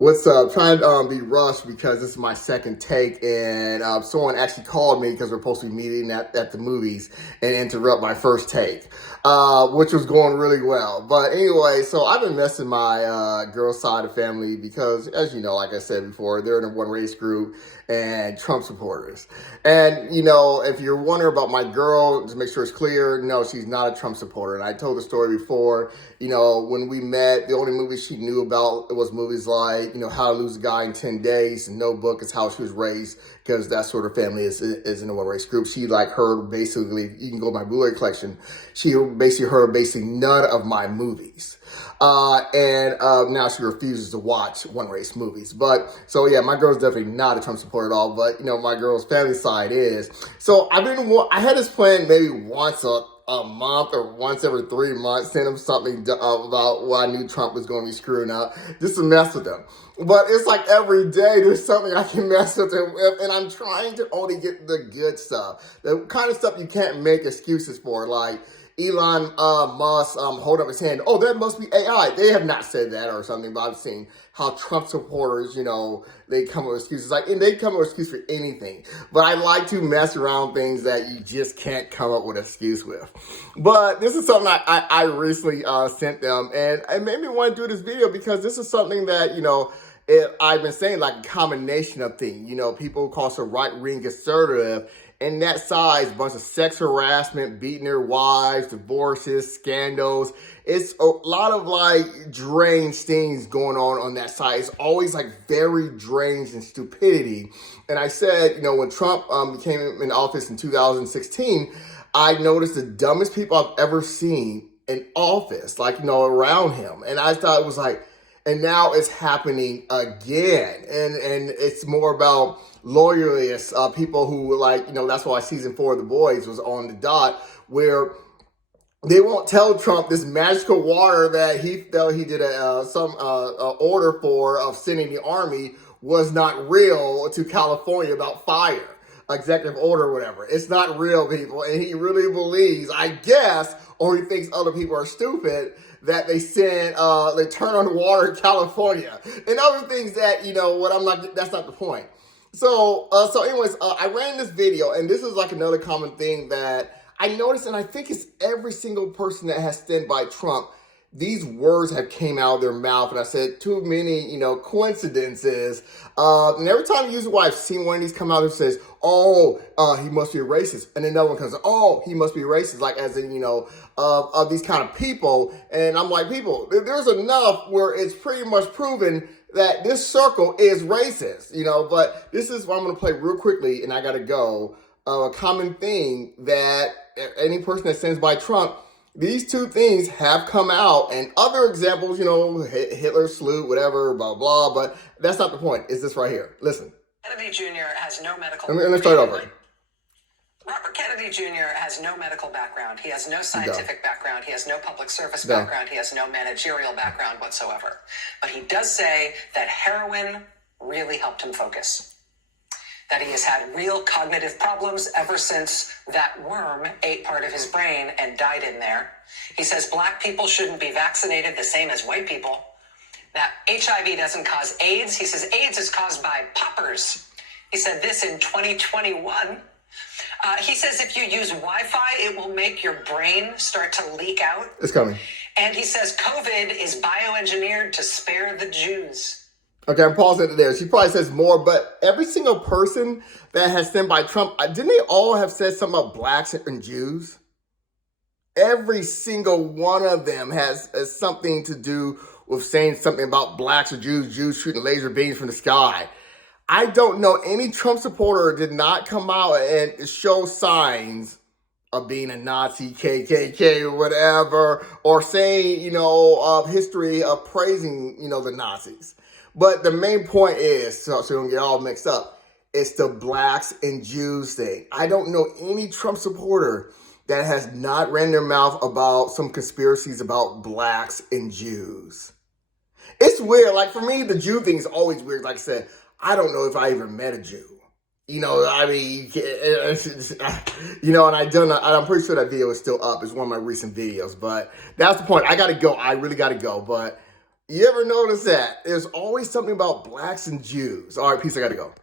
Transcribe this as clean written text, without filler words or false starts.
What's up? Trying to be rushed because this is my second take, and someone actually called me because we're supposed to be meeting at the movies and interrupt my first take, which was going really well. But anyway, so I've been messing my girl side of family because, as you know, like I said before, they're in a one race group and Trump supporters. And, if you're wondering about my girl, just make sure it's clear, no, she's not a Trump supporter. And I told the story before, when we met, the only movies she knew about was movies like, How to Lose a Guy in 10 Days, and Notebook is how she was raised, because that sort of family is in a one-race group. She heard basically, you can go to my Blu-ray collection, she basically heard none of my movies. And now she refuses to watch one-race movies. But, so yeah, my girl's definitely not a Trump supporter at all, but, my girl's family side is. So I had this plan maybe once a month or once every 3 months, send him something about what I knew Trump was going to be screwing up, just to mess with him. But it's like every day there's something I can mess with him with, and I'm trying to only get the good stuff. The kind of stuff you can't make excuses for, like Elon Musk hold up his hand. Oh, that must be AI. They have not said that or something, but I've seen how Trump supporters, they come up with excuses. And they come up with excuses for anything. But I like to mess around things that you just can't come up with an excuse with. But this is something I recently sent them, and it made me want to do this video because this is something that, I've been saying, like a combination of things. People call us a right-wing conservative, and that side is a bunch of sex harassment, beating their wives, divorces, scandals. It's a lot of deranged things going on that side. It's always very deranged and stupidity. And I said, when Trump came in office in 2016, I noticed the dumbest people I've ever seen in office, around him. And I thought it was and now it's happening again. And it's more about loyalists, people who that's why season 4 of The Boys was on the dot, where they won't tell Trump this magical water that he felt he did some order for of sending the army was not real to California about fire. Executive order or whatever. It's not real, people. And he really believes, I guess, or he thinks other people are stupid, that they turn on water in California. And other things that, that's not the point. So anyways, I ran this video, and this is another common thing that I noticed, and I think it's every single person that has stood by Trump. These words have came out of their mouth, and I said too many, coincidences. And every time I use it, I've seen one of these come out and says, "Oh, he must be a racist," and then another one comes, "Oh, he must be racist," as in, of these kind of people. And I'm like, people, there's enough where it's pretty much proven that this circle is racist, But this is what I'm going to play real quickly, and I got to go. A common thing that any person that stands by Trump. These two things have come out, and other examples, Hitler salute, whatever, blah, blah, but that's not the point. It's this right here. Listen. Kennedy Jr. has no medical... Let me start over. Robert Kennedy Jr. has no medical background. He has no scientific background. He has no public service background. He has no managerial background whatsoever. But he does say that heroin really helped him focus. That he has had real cognitive problems ever since that worm ate part of his brain and died in there. He says black people shouldn't be vaccinated the same as white people. That HIV doesn't cause AIDS. He says AIDS is caused by poppers. He said this in 2021. He says if you use Wi-Fi, it will make your brain start to leak out. It's coming. And he says COVID is bioengineered to spare the Jews. Okay, I'm pausing it there. She probably says more, but every single person that has stood by Trump, didn't they all have said something about blacks and Jews? Every single one of them has something to do with saying something about blacks or Jews shooting laser beams from the sky. I don't know any Trump supporter did not come out and show signs of being a Nazi, KKK, or whatever, or saying, of history of praising, the Nazis. But the main point is, so you don't get all mixed up, it's the blacks and Jews thing. I don't know any Trump supporter that has not ran their mouth about some conspiracies about blacks and Jews. It's weird. For me, the Jew thing is always weird. Like I said, I don't know if I even met a Jew. And I'm pretty sure that video is still up. It's one of my recent videos. But that's the point. I got to go. I really got to go. But You ever notice that? There's always something about blacks and Jews. All right, peace. I gotta go.